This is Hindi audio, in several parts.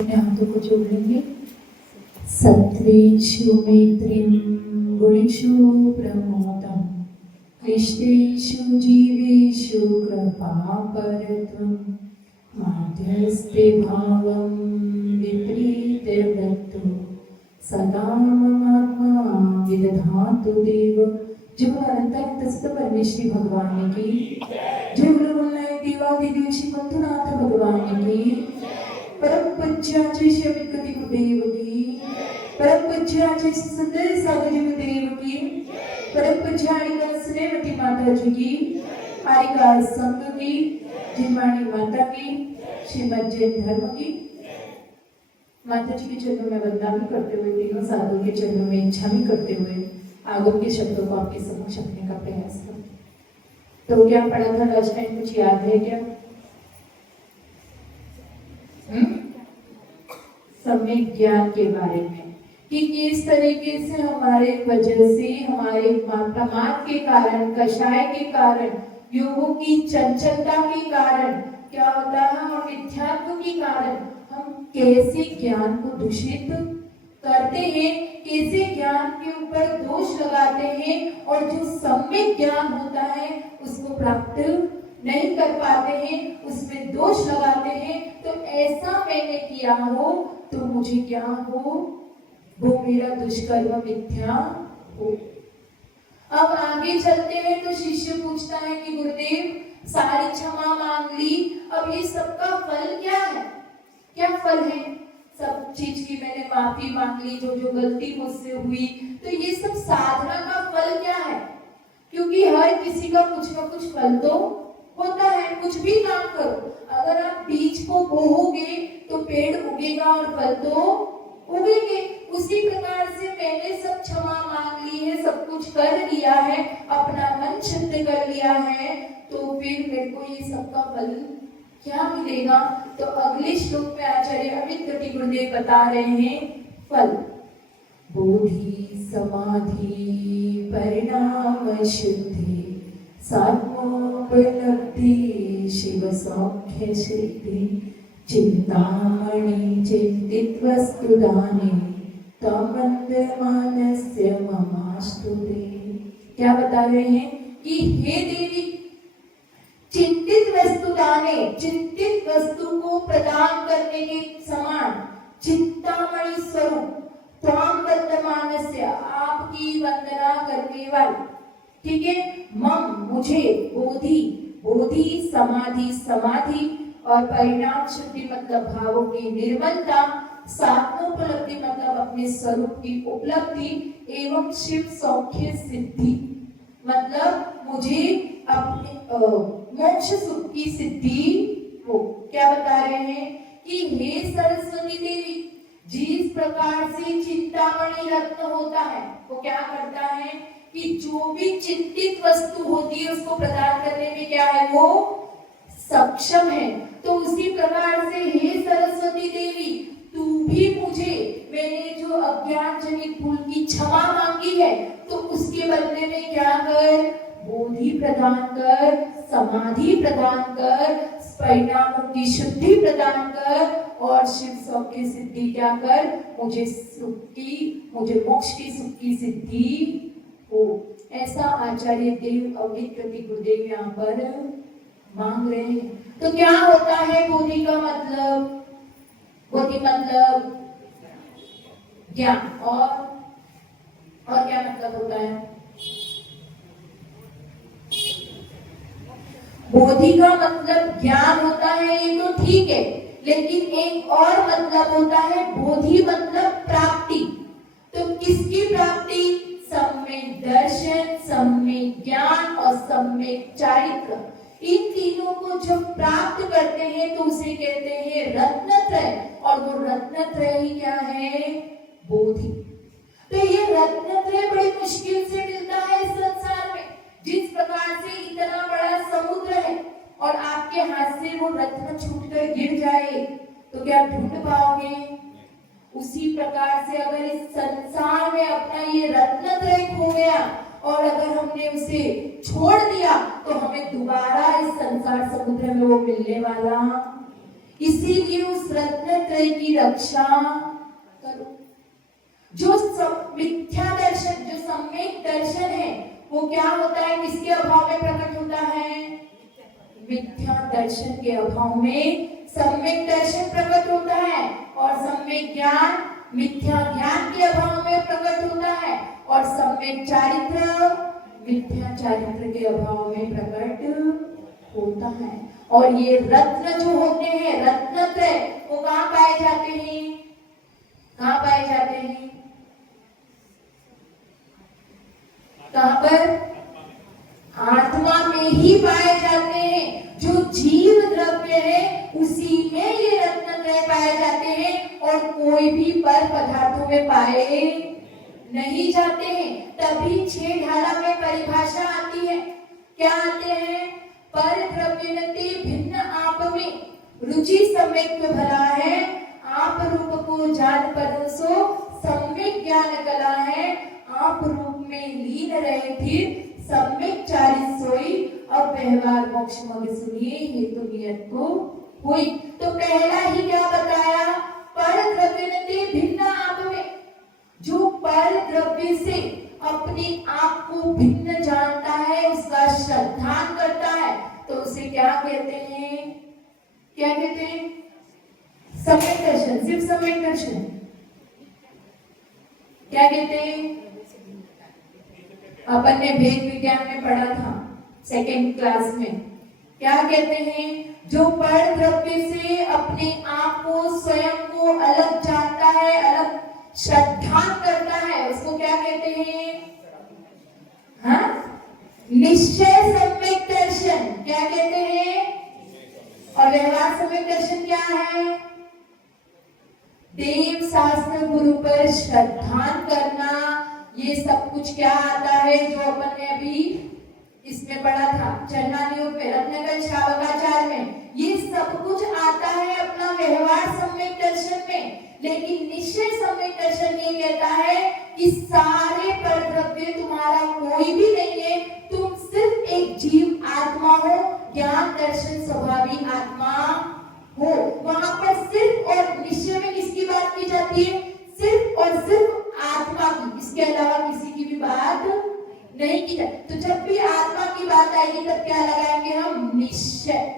अपने हाथों को जोड़ लेंगे। सत्वेषु मैत्रीं गुणेषु प्रमोदं क्लिष्टेषु जीवेषु कृपापरत्वं माध्यस्थे भावं विपरीतवृत्तो सदा ममात्मा विदधातु देव। जो अनंत तस्त परमेश्वरी भगवान की जय। बोलनाय देवादिदेव श्री पंथनाथ भगवान की परम पूज्याचे श्री अमित गुरुदेव की परम पूज्याचे सुंदर सागर गुरुदेव की परम पूज्याणिका स्नेहवती माता जी की आरिका संघ की जिनवाणी माता की श्रीमद जैन धर्म की माता जी के चरणों में वंदना भी करते हुए तीनों साधुओं के चरणों में इच्छा भी करते हुए आगम के शब्दों को आपके समक्ष रखने का प्रयास करें। तो क्या पढ़ा था लास्ट टाइम, कुछ याद है क्या? सम्यक ज्ञान के बारे में कि किस तरीके से हमारे वजह से, हमारे प्रमाद के कारण, कषाय के कारण, योगों की चंचलता के कारण क्या होता है, हम मिथ्यात्व के कारण हम कैसे ज्ञान को दूषित करते हैं, कैसे ज्ञान के ऊपर दोष लगाते हैं और जो सम्यक ज्ञान होता है उसको प्राप्त नहीं कर पाते हैं, उसमें दोष लगाते हैं। तो ऐसा मैंने किया हो तो मुझे क्या हो, वो मेरा दुष्कर्म मिथ्या हो। अब आगे चलते हैं तो शिष्य पूछता है कि गुरुदेव सारी क्षमा मांग ली, अब ये सबका फल क्या है? क्या फल है? सब चीज की मैंने माफी मांग ली, जो जो गलती मुझसे हुई, तो ये सब साधना का फल क्या है? क्योंकि हर किसी का कुछ ना कुछ फल तो होता है। कुछ भी काम करो, अगर आप बीज को बोओगे तो पेड़ उगेगा और फल तो उगेंगे। उसी प्रकार से मैंने सब क्षमा मांग ली है, सब कुछ कर लिया है, अपना मन शुद्ध कर लिया है, तो फिर मेरे को ये सबका फल क्या मिलेगा? तो अगले श्लोक में आचार्य अमित गुरुदेव बता रहे हैं फल। बोधि समाधि परिणाम शुद्धि सात्मोपलब्धि शिव सौख्य सिद्धि चिंतामणि चिंतित वस्तु दाने तमंदमानस्य ममास्तुते। क्या बता रहे हैं कि हे देवी, चिंतित वस्तु दाने, चिंतित वस्तु को प्रदान करने के समान, चिंतामणि स्वरूप त्वाम वंदमानस्य, आपकी वंदना करने वाली, ठीक है, मम मुझे, बोधि बोधि, समाधि समाधि और परिणाम शुद्धि मतलब भावों की निर्मलता, सात्मोपलब्धि मतलब अपने स्वरूप की उपलब्धि, एवं शिव सौख्य सिद्धि मतलब मुझे अपने मोक्ष सुख की सिद्धि हो। क्या बता रहे हैं कि हे सरस्वती देवी, जिस प्रकार से चिंतामणि रत्न होता है वो क्या करता है कि जो भी चिंतित वस्तु होती है उसको प्रदान करने में क्या है, वो सक्षम है। तो उसी प्रकार से हे सरस्वती देवी, तू भी मुझे, मैंने जो अज्ञान जनित भूल की क्षमा मांगी है, तो उसके बदले में क्या कर, बोधि प्रदान कर, समाधि प्रदान कर, परिणामों की शुद्धि प्रदान कर और शिव सौख्य सिद्धि क्या कर, मुझे सुख की, मुझे मोक्ष की सुख की सिद्धि हो। ऐसा आचार्य देव अमित गुरुदेव यहाँ पर मांग रहे हैं। तो क्या होता है बोधि का मतलब? बोधि मतलब ज्ञान, और क्या मतलब होता है? बोधि का मतलब ज्ञान होता है, ये तो ठीक है, लेकिन एक और मतलब होता है, बोधि मतलब प्राप्ति। तो किसकी प्राप्ति? सम्यक दर्शन, सम्यक ज्ञान और सम्यक चारित्र। इन तीनों को जब प्राप्त करते हैं तो उसे कहते हैं रत्नत्रय, और वो रत्नत्रय ही क्या है? बोधि। तो ये रत्नत्रय बड़ी मुश्किल से मिलता है इस संसार में। जिस प्रकार से इतना बड़ा समुद्र है और आपके हाथ से वो रत्न छूटकर गिर जाए तो क्या ढूंढ पाओगे? उसी प्रकार से अगर इस संसार में अपना ये रत्नत्रय खो गया और अगर हमने उसे छोड़ दिया तो हमें दोबारा इस संसार समुद्र में वो मिलने वाला इसीलिए उस रत्नत्रय की रक्षा करो। जो मिथ्या दर्शन, जो सम्यक दर्शन है, वो क्या होता है, किसके अभाव में प्रकट होता है? मिथ्या दर्शन के अभाव में सम्यक दर्शन प्रकट होता है, और सम्यक ज्ञान मिथ्या ज्ञान के अभाव में प्रकट होता है, और सम्यक चारित्र मिथ्या चारित्र के अभाव में प्रकट होता है। और ये रत्न जो होते हैं, रत्नत्रय, वो कहाँ पाए जाते हैं? कहाँ पाए जाते हैं? कहाँ पर? आत्मा में ही पाए जाते हैं। जो जीव द्रव्य है उसी में ये रत्नत्रय पाए जाते हैं, और कोई भी पर पदार्थों में पाए नहीं जाते हैं। तभी 6 ढाला में परिभाषा आती है, क्या आते हैं? पर द्रव्यनते भिन्न आप में रुचि सम्यक भला है, आप रूप को जान परसो सम्यक ज्ञान कला है, आप रूप में लीन रहे फिर सम्यक चारित सोई, अब व्यवहार मोक्ष मग सुनिए हेतु नियत को हुई। तो पहला ही क्या बताया? पर द्रव्यनते भिन्न आप में, जो पर द्रव्य से अपने आप को भिन्न जानता है, उसका श्रद्धान करता है, तो उसे क्या कहते हैं? क्या कहते हैं? सम्यक दर्शन। सिर्फ सम्यक दर्शन। क्या कहते हैं? अपन ने भेद विज्ञान में पढ़ा था 2nd क्लास में। क्या कहते हैं? जो पर द्रव्य से अपने आप को, स्वयं को अलग जानता है, अलग श्रद्धान करता है, उसको क्या कहते हैं? हाँ, निश्चय सम्यक दर्शन। क्या कहते हैं? और व्यवहार सम्यक दर्शन क्या है? देव शास्त्र गुरु पर श्रद्धान करना। ये सब कुछ क्या आता है जो अपन ने अभी इसमें पढ़ा था, चरणानियोग में, रत्नगंज शावकाचार में। ये सब कुछ आता है अपना व्यवहार सम्यक दर्शन में। लेकिन निश्चय सम्यक दर्शन ये कहता है कि सारे पर द्रव्य तुम्हारा कोई भी नहीं है, तुम सिर्फ एक जीव आत्मा हो, ज्ञान दर्शन स्वभावी आत्मा हो। वहां पर सिर्फ और निश्चय में किसकी बात की जाती है? सिर्फ और सिर्फ आत्मा की, इसके अलावा किसी की भी बात नहीं की जाती। तो जब भी आत्मा की बात आएगी तब क्या लगाएंगे हम? निश्चय।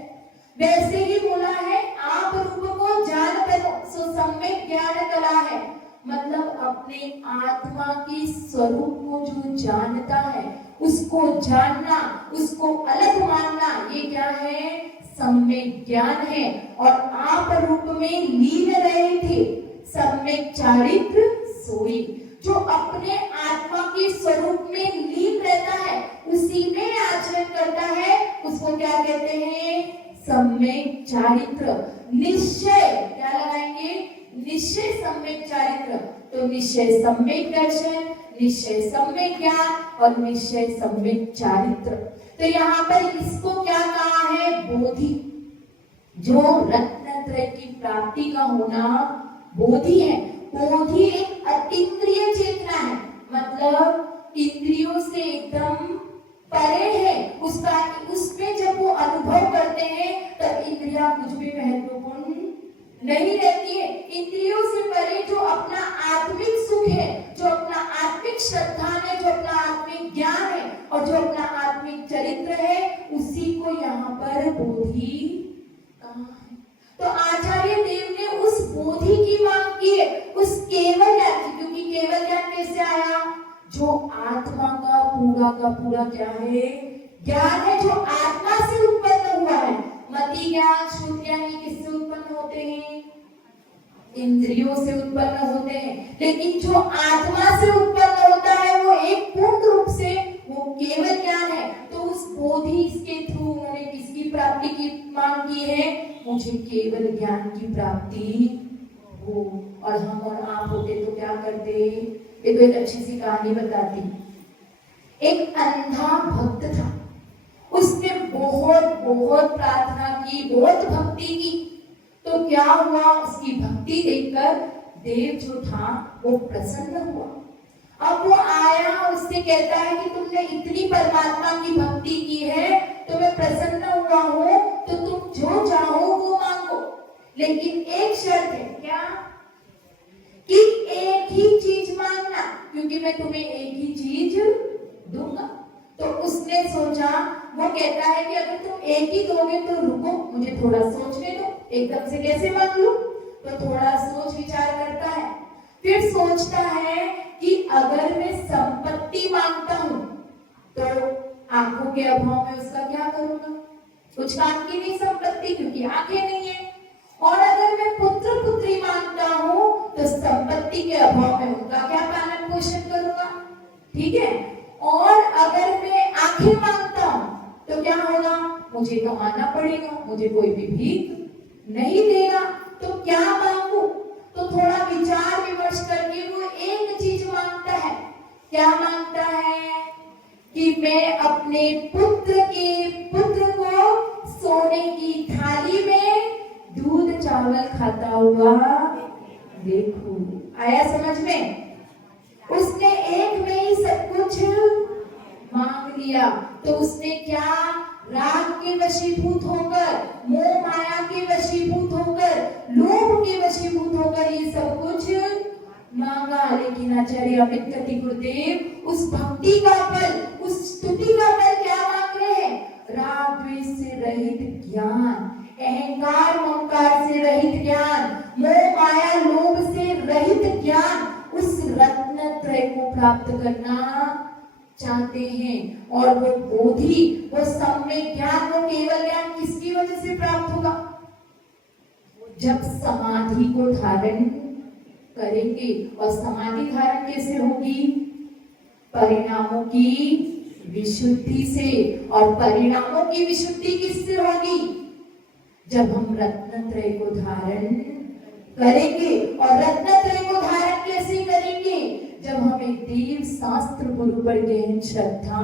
वैसे ही बोला है, आप रूप को जान करो सो सम्यक ज्ञान कला है, मतलब अपने आत्मा के स्वरूप को जो जानता है, उसको जानना, उसको अलग मानना, ये क्या है? सम्यक ज्ञान है। और आप रूप में लीन रहे थे सम्यक चारित्र सोई। जो अपने आत्मा के स्वरूप में लीन रहता है, उसी में आचरण करता है, उसको क्या कहते हैं? सम्यक चारित्र। निश्चय क्या लगाएंगे? निश्चय सम्यक चारित्र। तो निश्चय सम्यक दर्शन, निश्चय सम्यक ज्ञान और निश्चय सम्यक चारित्र। तो यहाँ पर इसको क्या कहा है? बोधि। जो रत्नत्रय की प्राप्ति का होना बोधि है। बोधि एक अतीन्द्रिय चेतना है, मतलब इंद्रियों से एकदम परे है उसका। उसमें जब वो अनुभव करते हैं तब इंद्रियां कुछ भी महत्वपूर्ण नहीं रहती है। इंद्रियों से परे जो अपना आत्मिक सुख है, जो अपना आत्मिक श्रद्धा है, जो अपना आत्मिक ज्ञान है और जो अपना आत्मिक चरित्र है, उसी को यहाँ पर बोधि कहा है। तो आचार्य देव ने उस बोधि की मांग की है, उस केवल ज्ञान की। क्योंकि केवल ज्ञान कैसे आया? जो आत्मा का पूरा क्या है? ज्ञान है, जो आत्मा से उत्पन्न हुआ है। मति ज्ञान, शुद्ध ज्ञान ये किससे उत्पन्न होते हैं? इंद्रियों से उत्पन्न होते हैं। लेकिन जो आत्मा से उत्पन्न होता है वो एक पूर्ण रूप से वो केवल ज्ञान है। तो उस बोधि के थ्रू उन्होंने किसकी प्राप्ति की मांग की है? मुझे केवल ज्ञान की प्राप्ति हो। और हम और आप होते तो क्या करते? ये तो एक अच्छी सी कहानी बताती। एक अंधा भक्त था, उसने बहुत प्रार्थना की, बहुत भक्ति की। तो क्या हुआ? उसकी भक्ति देखकर देव जो था वो प्रसन्न हुआ। अब वो आया और उससे कहता है कि तुमने इतनी परमात्मा की भक्ति की है तो मैं प्रसन्न हुआ हूँ, तो तुम जो चाहो वो मांगो। लेकिन एक शर्त है, क्या? कि एक ही चीज मांगना, क्योंकि मैं तुम्हें एक ही चीज दूंगा। तो उसने सोचा, वो कहता है कि अगर तुम एक ही दोगे तो रुको, मुझे थोड़ा सोचने दो, एकदम से कैसे मांग लूं। तो थोड़ा सोच विचार करता है, फिर सोचता है कि अगर मैं संपत्ति मांगता हूं तो आंखों के अभाव में उसका क्या करूंगा, कुछ काम की नहीं संपत्ति, क्योंकि आंखें नहीं है। और अगर मैं पुत्र पुत्री मांगता हूं तो संपत्ति के अभाव में उनका क्या पालन पोषण करूंगा, ठीक है। और अगर मैं आंखें मांगता हूं तो क्या होगा, मुझे कमाना पड़ेगा, मुझे कोई भी भीख नहीं देगा। तो क्या मांगू, तो थोड़ा विचार विमर्श करके वो एक चीज मांगता है। क्या मांगता है? कि मैं अपने पुत्र को सोने की थाली में दूध चावल खाता हुआ देखूं। आया समझ में? उसने एक में ही सब कुछ मांग लिया। तो उसने क्या, राग के वशीभूत होकर, मोह माया के वशीभूत होकर, लोभ के वशीभूत होकर ये सब कुछ मांगा। लेकिन आचार्य अमित गति गुरुदेव उस भक्ति का फल, उस स्तुति का फल क्या मांग रहे हैं? राग द्वेष से रहित ज्ञान, अहंकार ममकार से रहित ज्ञान, मोह माया लोभ से रहित ज्ञान, उस रत्न त्रय को प्राप्त करना चाहते हैं। और वो बोधि, वो सम्यक ज्ञान, वो केवल ज्ञान किसकी वजह से प्राप्त होगा? जब समाधि को धारण करेंगे। और समाधि धारण कैसे होगी? परिणामों की विशुद्धि से। और परिणामों की विशुद्धि किससे होगी? जब हम रत्नत्रय को धारण करेंगे। और रत्नत्रय को धारण कैसे करेंगे? जब हमें देव शास्त्र गुरु पर गहन श्रद्धा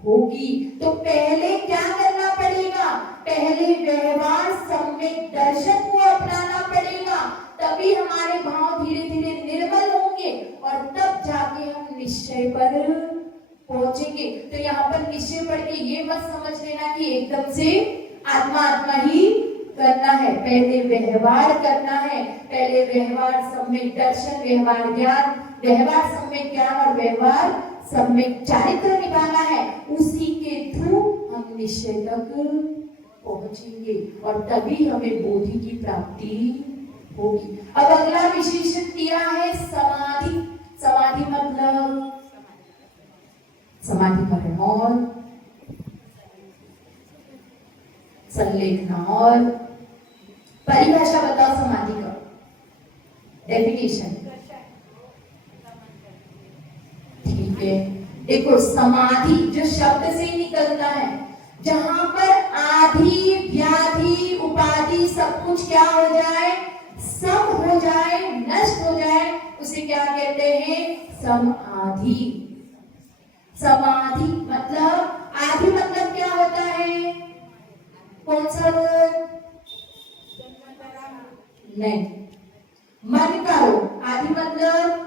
होगी। तो पहले क्या करना पड़ेगा? पहले व्यवहार सम्यक दर्शन को अपनाना पड़ेगा, तभी हमारे भाव धीरे धीरे निर्मल होंगे और तब जाके हम निश्चय पर पहुंचेंगे। तो यहाँ पर निश्चय पढ़ के ये मत समझ लेना कि एकदम से आत्मा आत्मा ही करना है। पहले व्यवहार करना है, पहले व्यवहार सम्यक दर्शन, व्यवहार ज्ञान, व्यवहार सम्यक ज्ञान और व्यवहार सम्यक चारित्र निभाना है। उसी के थ्रू हम निश्चय तक पहुंचेंगे और तभी हमें बोधि की प्राप्ति होगी। अब अगला विशेषण दिया है समाधि। समाधि मतलब समाधि का और संलेखना। और परिभाषा बताओ समाधि का, डेफिनेशन। ठीक है, देखो समाधि जो शब्द से ही निकलता है, जहां पर आदि व्याधि उपाधि सब कुछ क्या हो जाए, सब हो जाए, नष्ट हो जाए, उसे क्या कहते हैं? समाधि। समाधि मतलब, आदि मतलब क्या होता है? कौन सा रोग? नहीं, मन का रोग। आदि मतलब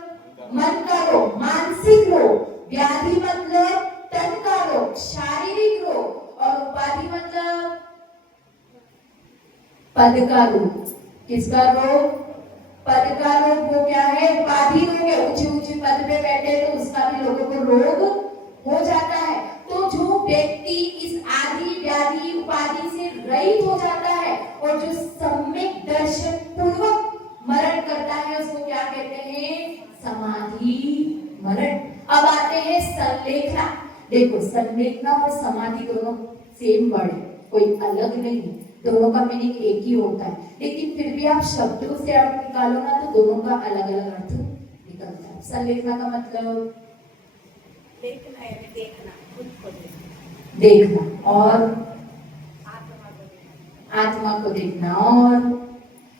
मन का रोग, मानसिक रोग। व्याधि मतलब तन का रोग, शारीरिक रोग। और उपाधि मतलब पद का रोग। किसका रोग? पद का रोग। वो क्या है? उपाधि रोग है। ऊंचे ऊंचे पद पे बैठे तो उसका भी लोगों को रोग हो जाता है। तो जो व्यक्ति इस आदि व्याधि उपाधि से रहित हो जाता है और जो सम्यक दर्शन पूर्वक मरण करता है, उसको क्या कहते हैं? समाधि मरण। अब आते हैं संलेखना। देखो, संलेखना और समाधि दोनों सेम वर्ड है, कोई अलग नहीं है, दोनों का मीनिंग एक ही होता है। लेकिन फिर भी आप शब्दों से आप निकालो ना तो दोनों का अलग अलग अर्थ निकलता है। संलेखना का मतलब देखना है, देखना, खुद को देखना और आत्मा को देखना। और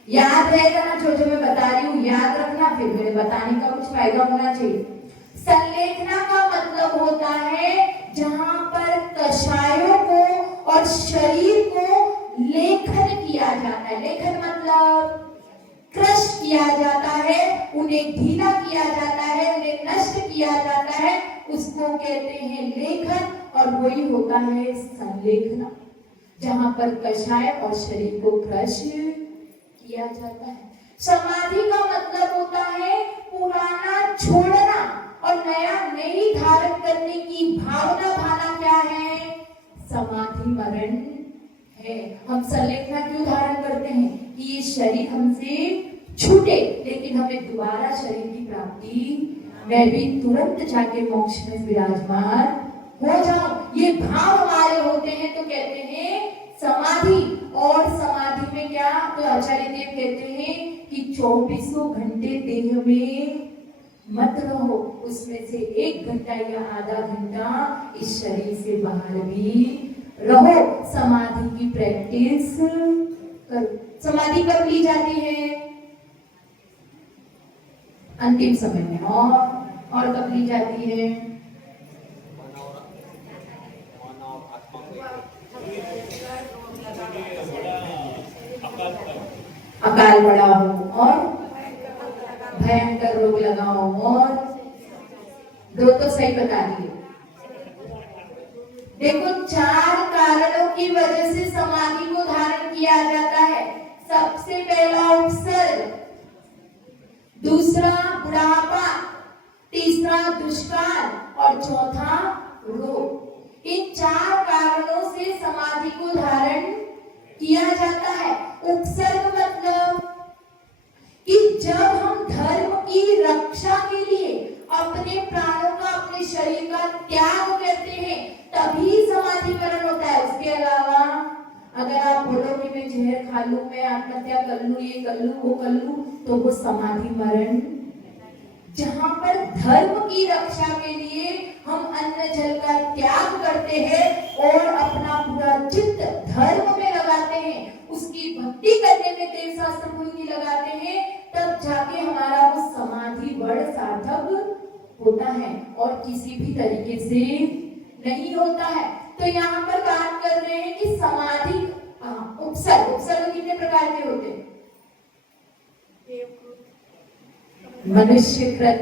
याद रहेगा ना जो जो मैं बता रही हूँ, याद रखना, फिर मेरे बताने का कुछ फायदा होना चाहिए। संलेखना का मतलब होता है जहां पर कषायों को और शरीर को लेखन किया जाता है। लेखन मतलब क्रश किया जाता है, उन्हें ढीला किया जाता है, उन्हें नष्ट किया जाता है, उसको कहते हैं लेखन। और वही होता है संलेखना, जहां पर कषाय और शरीर को क्रश किया जाता है। समाधि का मतलब होता है पुराना छोड़ना और नया नहीं धारण करने की भावना। भावना क्या है? समाधि मरण है। हम संलेखना क्यों धारण करते हैं? कि ये शरीर हमसे छूटे, लेकिन हमें दोबारा शरीर की प्राप्ति, मैं भी तुरंत जाके मोक्ष में विराजमान हो जाऊं, ये भाव हमारे होते हैं। तो कहते हैं समाधि। और समाधि में क्या? तो आचार्य देव कहते हैं कि 24 घंटे देह में मत रहो, उसमें से 1 घंटा या आधा घंटा इस शरीर से बाहर भी रहो। समाधि की प्रैक्टिस करो। समाधि कब ली जाती है? अंतिम समय में। और कब ली जाती है? अकाल बड़ा हो और भयंकर रोग लगा हो, और 2 तो सही बता दिए। देखो 4 कारणों की वजह से समाधि को धारण किया जाता है। सबसे पहला उपसर्ग, दूसरा बुढ़ापा, तीसरा दुष्काल और चौथा रोग। इन 4 कारणों से समाधि को धारण किया जाता है। उपसर्ग मतलब कि जब हम धर्म की रक्षा के लिए अपने प्राणों का, अपने शरीर का त्याग करते हैं, तभी समाधि मरण होता है। उसके अलावा अगर आप बोलो कि मैं जहर खा लूं, मैं आत्महत्या कर लूं, ये कर लूं, वो कर लूं, तो वो समाधि मरण। जहां पर धर्म की रक्षा के लिए हम अन्न जल का त्याग करते हैं और अपना पूरा चित्त धर्म में लगाते हैं, उसकी भक्ति करने में देव शास्त्र की लगाते हैं, तब जाके हमारा वो समाधि बड़ सार्थक होता है और किसी भी तरीके से नहीं होता है। तो यहाँ पर बात कर रहे हैं कि समाधि उपसर्ग कितने प्रकार के होते हैं? मनुष्यकृत।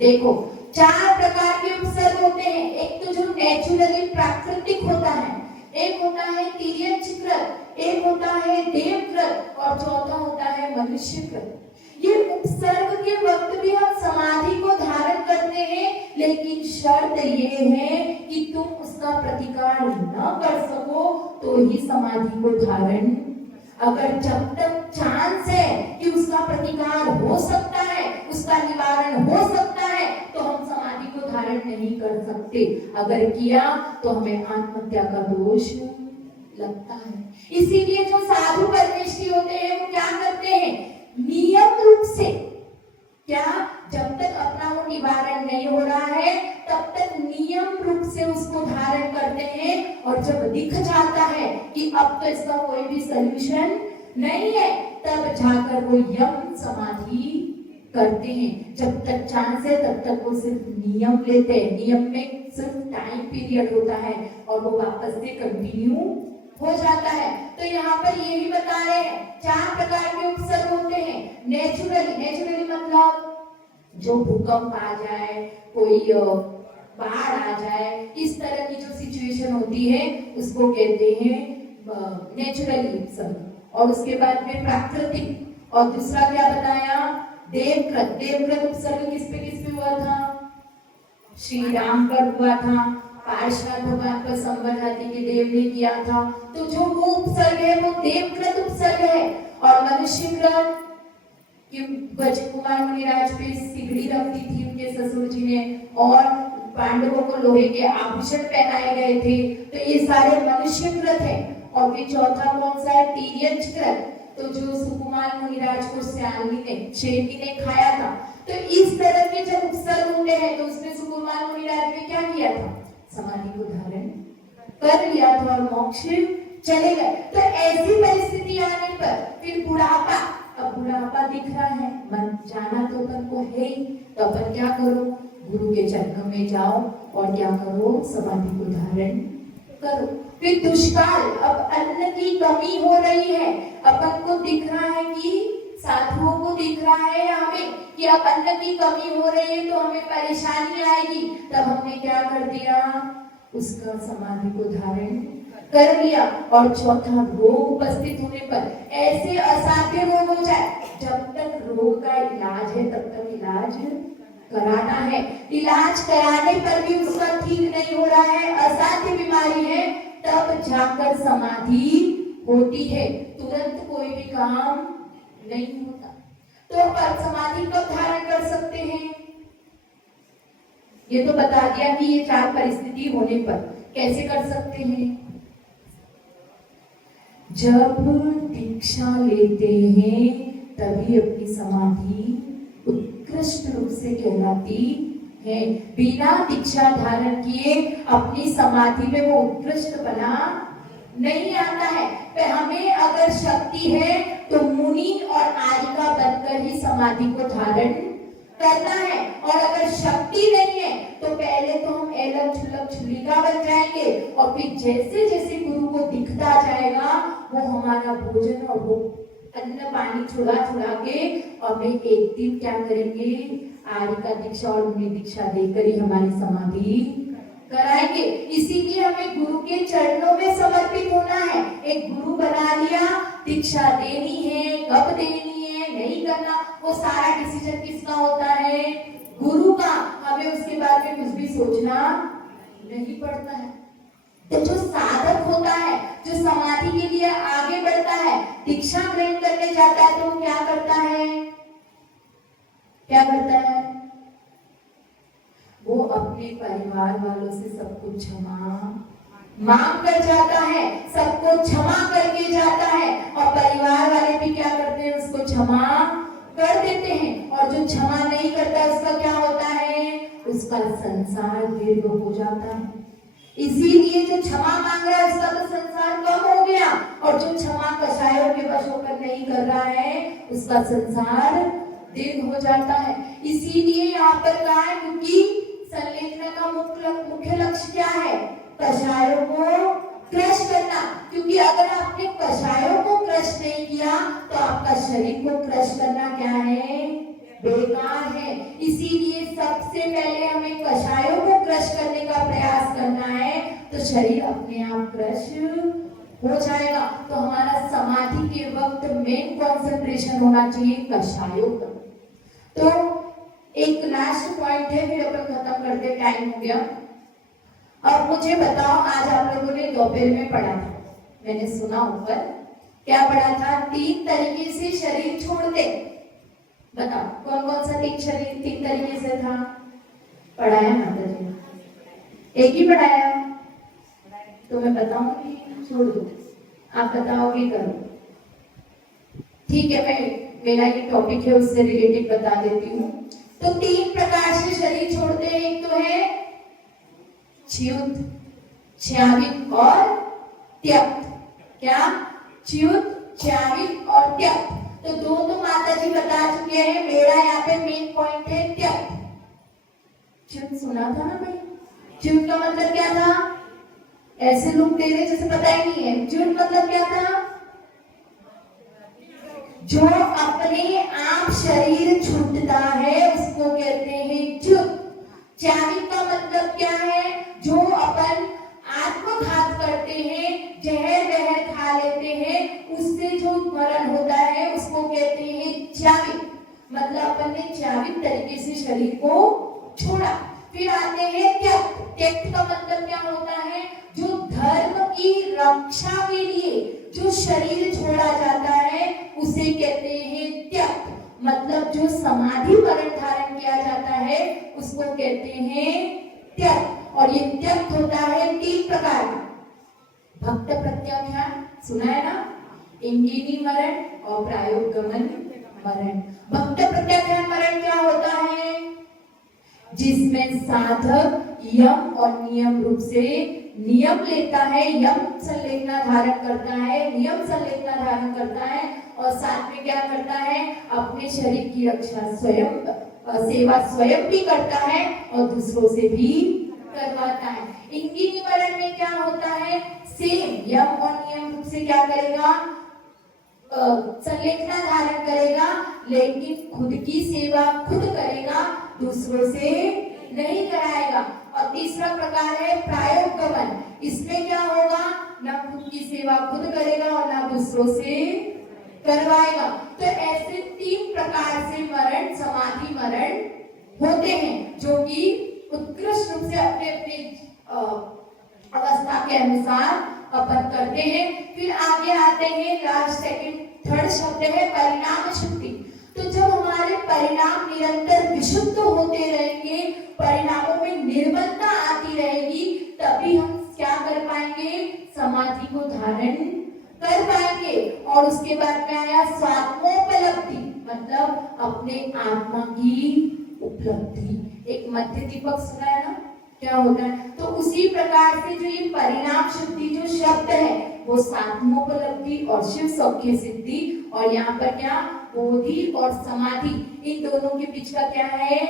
देखो 4 प्रकार के उपसर्ग होते हैं। एक तो जो नेचुरली प्राकृतिक होता है, एक होता है तिर्यंचकृत, एक होता है देवकृत और चौथा होता है मनुष्यकृत। ये उपसर्ग के वक्त भी हम समाधि को धारण करते हैं, लेकिन शर्त ये है कि तुम उसका प्रतिकार न कर सको तो ही समाधि को धारण। अगर जब तक चांस है कि उसका प्रतिकार हो सकता है, उसका निवारण हो सकता है, तो हम समाधि को धारण नहीं कर सकते। अगर किया तो हमें आत्महत्या का दोष लगता है। इसीलिए जो साधु परमेष्ठी होते हैं वो क्या करते हैं? नियम रूप से, क्या जब तक अपना वो निवारण नहीं हो रहा है तब तक नियम रूप से उसको धारण करते हैं, और जब दिख जाता है कि अब तो इसका कोई भी सॉल्यूशन नहीं है, तब जाकर वो यम समाधि करते हैं। जब तक चांस है तब तक वो सिर्फ नियम लेते हैं। नियम में सिर्फ टाइम पीरियड होता है और वो वापस से कंटिन्यू हो जाता है। तो यहाँ पर यही बता रहे हैं 4 प्रकार के उपसर्ग होते हैं। नेचुरली मतलब जो भूकंप आ जाए, कोई बाढ़ आ जाए, इस तरह की जो सिचुएशन होती है उसको कहते हैं नेचुरली उपसर्ग। और उसके बाद में प्राकृतिक, और दूसरा क्या बताया? देवकृत उपसर्ग किस पे हुआ था? श्री राम पर हुआ था, पार्श्वनाथ भगवान पर संवर्धाती के देव ने किया था। तो जो वो उपसर्ग है वो देवकृत उपसर्ग है। और मनुष्यकृत गज कुमार मुनिराज पे सिगड़ी रख दी थी उनके ससुर जी ने, और पांडवों को लोहे के आभूषण पहनाए गए थे, तो ये सारे मनुष्यकृत है। और फिर चौथा कौन सा है? तिर्यंचकृत। तो जो सुकुमार मुनिराज को श्यामली ने, शेरनी ने खाया था। तो इस तरह के जब उपसर्ग होते हैं तो उसमें सुकुमार मुनिराज ने क्या किया था? समाधि को धारण कर लिया था और मोक्ष चले गए। तो ऐसी परिस्थिति आने पर फिर बुढ़ापा, अब बुढ़ापा दिख रहा है, मन जाना तो अपन को है ही, तो अपन क्या करो? गुरु के चरणों में जाओ और क्या करो? समाधि को धारण करो। फिर दुष्काल, अब अन्न की कमी हो रही है, अपन को दिख रहा है कि साधुओं को दिख रहा है हमें कि अब अन्न की कमी हो रही है तो हमें परेशानी आएगी, तब हमने क्या कर दिया? उसका समाधि को धारण कर लिया। और चौथा, रोग उपस्थित होने पर, ऐसे असाध्य रोग हो जाए, जब तक रोग का इलाज है तब तक इलाज कराना है। इलाज कराने पर भी उसका ठीक नहीं हो रहा है, असाध्य बीमारी है, तब जाकर समाधि होती है, तुरंत कोई भी काम नहीं होता। तो पर समाधि कब धारण कर सकते हैं? ये तो बता दिया कि ये 4 परिस्थिति होने पर कैसे कर सकते हैं। जब दीक्षा लेते हैं तभी अपनी समाधि उत्कृष्ट रूप से कहलाती है। बिना दीक्षा धारण किए अपनी समाधि में वो उत्कृष्ट बना नहीं आता है। तो हमें अगर शक्ति है तो मुनि और आर्यिका बनकर ही समाधि को धारण करना है, और अगर शक्ति नहीं है तो पहले तो हम एलक छुलक छुलिका बन जाएंगे, और फिर जैसे जैसे गुरु को दिखता जाएगा वो हमारा भोजन और वो अन्न पानी छुड़ा छुड़ा के हमें एक दिन क्या करेंगे, आर्यिका दीक्षा और मुनि दीक्षा देकर ही हमारी समाधि कराएंगे। इसीलिए हमें गुरु के चरणों में समर्पित होना है। एक गुरु बना लिया, दीक्षा देनी है, कब देनी है, नहीं करना, वो सारा डिसीजन किसका होता है? गुरु का। हमें उसके बारे में कुछ भी सोचना नहीं पड़ता है। तो जो साधक होता है, जो समाधि के लिए आगे बढ़ता है, दीक्षा ग्रहण करने जाता है, तो वो क्या करता है? क्या करता है? वो अपने परिवार वालों से सब कुछ क्षमा मांग कर जाता है, सबको क्षमा करके जाता है, और परिवार वाले भी क्या करते हैं? उसको क्षमा कर देते हैं। और जो क्षमा नहीं करता उसका क्या होता है? उसका संसार दीर्घ हो जाता है। इसीलिए जो क्षमा मांग रहा है उसका तो संसार कम हो गया, और जो क्षमा कषायों के वश होकर नहीं कर रहा है उसका संसार दीर्घ हो जाता है। इसीलिए यहाँ पर कहा है, क्योंकि संलेखना का मुख्य लक्ष्य क्या है? कषायों को क्रश करना। क्योंकि अगर आपने कषायों को क्रश नहीं किया तो आपका शरीर को क्रश करना क्या है? बेकार है। इसीलिए सबसे पहले हमें कषायों को क्रश करने का प्रयास करना है, तो शरीर अपने आप क्रश हो जाएगा। तो हमारा समाधि के वक्त मेन कंसंट्रेशन होना चाहिए कषायों पर। तो एक लास्ट पॉइंट है, फिर अपन खत्म करते, टाइम हो गया। अब मुझे बताओ, आज आप लोगों ने दोपहर में पढ़ा था, मैंने सुना ऊपर, क्या पढ़ा था? 3 तरीके से शरीर छोड़ते। बताओ कौन कौन सा 3 तरीके से था? पढ़ाया माता जी? एक ही पढ़ाया? तो मैं बताऊंगी, छोड़ दो, आप बताओगे, करो। ठीक है, मैं मेरा ये टॉपिक है उससे रिलेटेड बता देती हूँ। तो 3 प्रकार से शरीर छोड़ते हैं। एक तो है च्युत, च्यावित और त्यक्त। क्या? च्युत, च्यावित और त्यक्त। तो 2 तो माता जी बता चुके हैं, मेरा यहाँ पे मेन पॉइंट है त्यक्त। च्युत सुना था ना भाई? च्युत का मतलब क्या था? ऐसे लोग दे रहे जैसे पता ही नहीं है। च्युत मतलब क्या था? जो अपने आप शरीर छूटता है उसको कहते हैं च्युत। च्यावित का मतलब क्या है? जो अपन आत्मघात करते हैं, जहर वहर खा लेते हैं, उससे जो मरण होता है उसको कहते हैं च्यावित। मतलब अपन ने च्यावित तरीके से शरीर को छोड़ा। फिर आते हैं त्यक्त। त्यक्त का मतलब क्या होता है? जो धर्म की रक्षा के लिए जो शरीर छोड़ा जाता है उसे कहते हैं त्यक्त। मतलब जो समाधि मरण धारण किया जाता है उसको कहते हैं त्यक्त। और ये त्यक्त होता है 3 प्रकार। भक्त प्रत्याख्यान सुना है ना? इंगिनी मरण और प्रायोगमन मरण। भक्त प्रत्याख्यान मरण क्या होता है? जिसमें साधक यम और नियम रूप से नियम लेता है, यम संलेखना धारण करता है, नियम संलेखना धारण करता है, और साथ में क्या करता है? अपने शरीर की रक्षा स्वयं, सेवा स्वयं भी करता है और दूसरों से भी करवाता है। इंगिनी मरण में क्या होता है? सेम यम और नियम रूप से क्या करेगा? संलेखना धारण करेगा, लेकिन खुद की सेवा खुद करेगा, दूसरों से नहीं कराएगा। और तीसरा प्रकार है प्रायोगमन। इसमें क्या होगा, ना खुद की सेवा खुद करेगा और ना दूसरों से करवाएगा। तो ऐसे 3 प्रकार से मरण, समाधि मरण होते हैं, जो कि उत्कृष्ट रूप से अपने अपने अवस्था के अनुसार अपन करते हैं। फिर आगे आते हैं, लास्ट सेकंड थर्ड शब्द है परिणाम शुद्धि। तो जब हमारे परिणाम निरंतर विशुद्ध होते रहेंगे, परिणामों में निर्मलता आती रहेगी, तभी हम क्या कर पाएंगे, समाधि को धारण कर पाएंगे। और उसके बाद में आया स्वात्मोपलब्धि, मतलब अपने आत्मा की उपलब्धि। एक मध्य दीपक सुना है ना, क्या होता है। तो उसी प्रकार से जो ये परिणाम शुद्धि जो शब्द है, वो सात्मोपलब्धि और शिव सौख्य सिद्धि, और यहाँ पर क्या, बोधि और समाधि, इन दोनों के बीच का क्या है,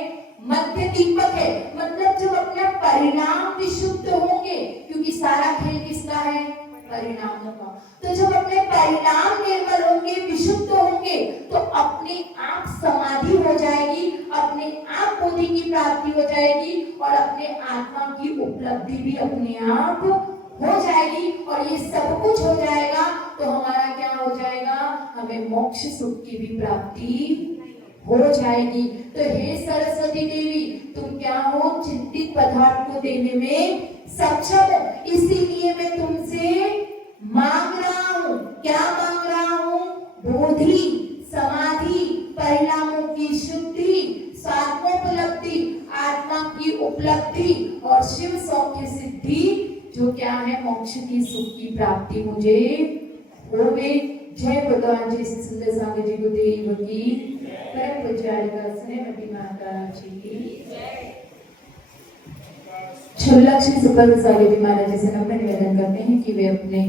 मध्य दीपक है। मतलब जब अपना परिणाम विशुद्ध होंगे, क्योंकि सारा खेल किसका है, परिणामों का। तो जब अपने परिणाम निर्मल होंगे, विशुद्ध होंगे, तो अपने आप समाधि हो जाएगी, अपने आप बोधि की प्राप्ति हो जाएगी, और अपने आत्मा की उपलब्धि भी अपने आप हो जाएगी। और ये सब कुछ हो जाएगा तो हमारा क्या हो जाएगा, हमें मोक्ष सुख की भी प्राप्ति हो जाएगी। तो हे सरस्वती देवी, तुम क्या हो, चिंतित पदार्थ को देने में सक्षम हो। इसीलिए मैं तुमसे मांग रहा हूँ, क्या मांग रहा हूँ, बोधि, समाधि, परिणामों की शुद्धि, स्वात्मोपलब्धि, आत्मा की उपलब्धि, और शिव सौख्य सिद्धि, जो क्या है, मोक्ष की सुख की प्राप्ति मुझे होवे। जय भगवान जी सुंदर सागर जी गुरुदेव की, परम पूज्य श्रीमती माता जी की। छुल्लक श्री सुपर सागर जी महाराज जी से नम्र निवेदन करते हैं कि वे अपने